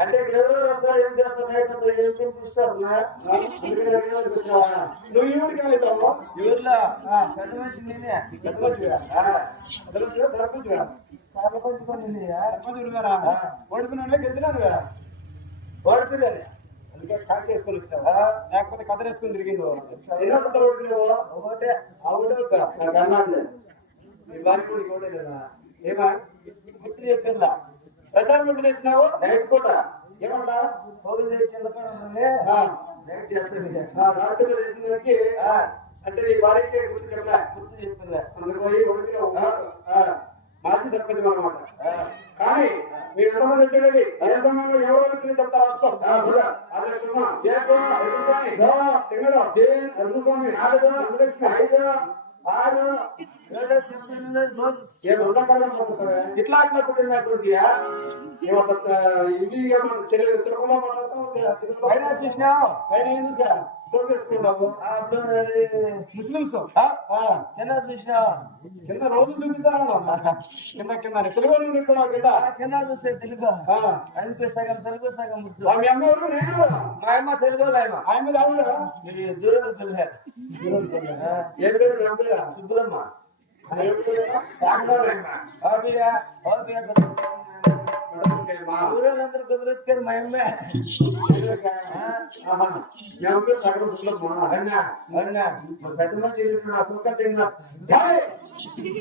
అంటే ఎవరో రాస్తారు ఏం చేస్తారు నైట్ ఏం చూపిస్తారు నువ్వు ఈ ఊరికి వెళ్తావు ఊర్లో పెద్ద మనిషి నేనే సర్పంచ్ సర్పంచ్ గెలిచినారు ఓడిపోయాను. అందుకే లేకపోతే కథ వేసుకొని తిరిగింది ఎన్నో ఓడిపోయావు? ఒకటే. కూడా ఏమా గుర్తు చెప్పిందా ప్రసారం ఎప్పుడు చేసినావు? నైట్ పూట. ఏమంటా పోగులు రాత్రిలో చేసిన దానికి అంటే నీ భార్యకి గుర్తు చెప్పలే. గుర్తు చెప్పిందా అందుకు పోయి ఓడిపోయినావు ఆ, మాజీ సర్పంచ్ అనమాట కానీ మీరు ఎంతమంది వచ్చేది ఏ సమయంలో ఎవరు వచ్చి చెప్తా రాసుకో అదే సుమా ఏకో ఎదురుస్వామి దో సింగడు దేన్ ఎదురుస్వామి నాలుగు ఎదురులక్ష్మి ఐదు ఆరు ఏడో మాట్లాడతావే ఇట్లా అట్లా పుట్టిందా కొడుకుయా ఇది మాట్లాడతావు? పైన చూసినావు? పైన ఏం చూసా అప్పుడు అది ముస్లిమ్స్ కింద చూసినావు కింద రోజు చూపిస్తాను కింద కింద. తెలుగు కింద? కింద చూస్తే తెలుగు. ఆ, అందుకే సగం తెలుగు సగం మీ అమ్మ. మా అమ్మ తెలుగు మీరు దూరం? సుబ్బులమ్మ. ఓపిగా ఓపిగా మా ఊరోళ్ళందరూ కుదిరొచ్చుకొని మా అమ్మే పేరు సగం సుబ్బమ్మ. అన్నా అన్నా మా పెద్ద మనిషి వెళ్ళిపోయిన ఆ కుక్క తిన్నా జాయ్!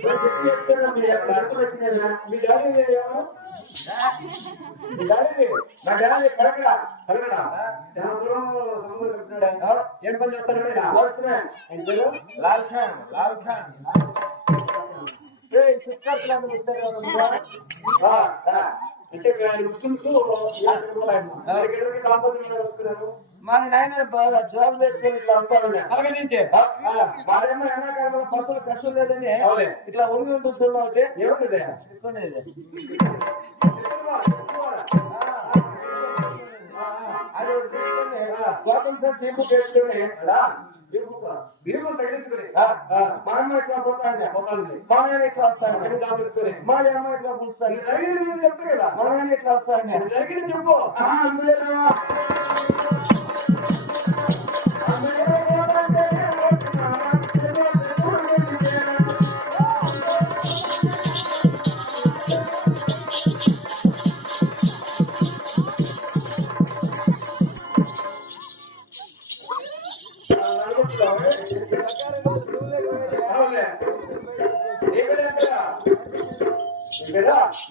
మరి చెప్పి చేసుకున్నా మీరు ఎక్కడ ఎక్కడ వచ్చినారా? మీ డాడీ ఎవరు? మీ డాడీ మా డాడీ కడకడ కలగడా? చాలా దూరం సంబంధం కలుపుతున్నాడా? ఏం పని చేస్తాడు ఆయన? పోస్ట్ మ్యాన్ ఆయన పేరు? లాల్ ఖాన్ లాల్ ఖాన్ ఏయ్, అంటే ఆయన ముస్లిమ్స్ దాంపత్యం మీద వస్తున్నారు మా నాయన జాబ్ పెట్టుకుని ఇట్లా నుంచే వాడేమో ఎండాకాలంలో పశువులు కష్టం లేదని. ఇట్లా ఉండి ఉంటుంది చూడడం అయితే ఏముంది. అది తీసుకొని సార్ చేసుకొని. భీములు తగ్గించుకుని మా అమ్మ ఇట్లా పోతాడు పోతాడు మా నాయన ఇట్లా వస్తాడు? మా అమ్మ ఇట్లా జరిగింది చెప్తా కదా. మా నాయన ఇట్లా వస్తాడు? జరిగింది చెప్పు.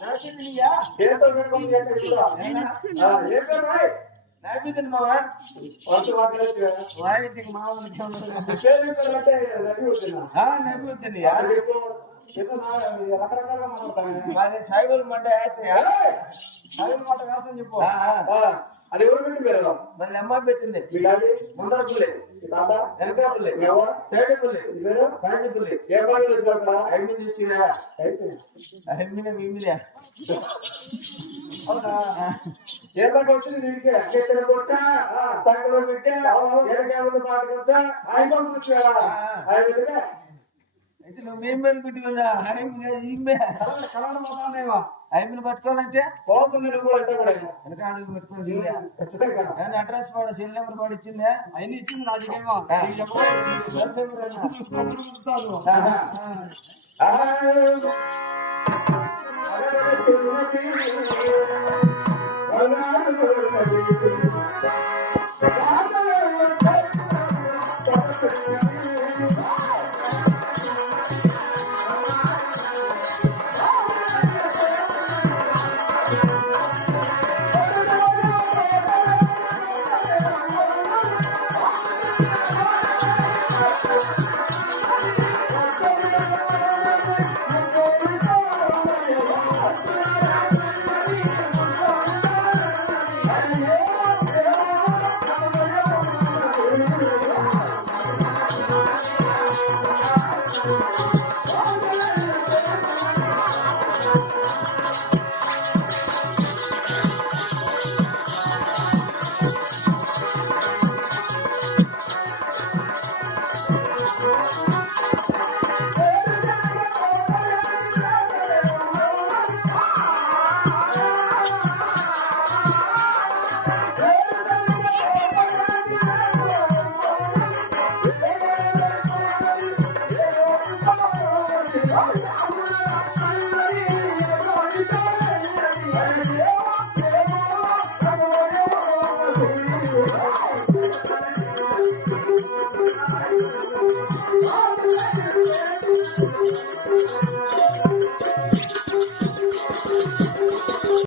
నవ్వుతుందియా అది చెప్పు. ఏదో నా- రకరకాలుగా మాట్లాడతాను. సాయిబుల్ మాట వేసని చెప్పు. అది ఎవరు పెట్టి పేరు మన అమ్మ పెట్టింది. మీ డాడీ? ముందర పుల్లి. మీ తాత? వెనక పుల్లి. అవ్వ సైడ్ పుల్లి. పేరు కాజీ పుల్లి. ఏ పాటలు వేసుకోవట్లా ఐదు తీసినా ఐదు అవునా? ఏ పాట వచ్చింది నీకే చేతుల కొట్ట సంకలో పెట్టా పాట కొట్ట ఆయన వచ్చా ఆయన అయితే నువ్వు మాట్లాడేవా ఐమిని పట్టుకోవాలంటే? పోతుంది కూడా. కూడా నేను అడ్రస్ పాడు సెల్ నెంబర్ పాడు ఇచ్చిందే? ఆయన ఇచ్చింది నాకేమో ఆ. నీకు Oh,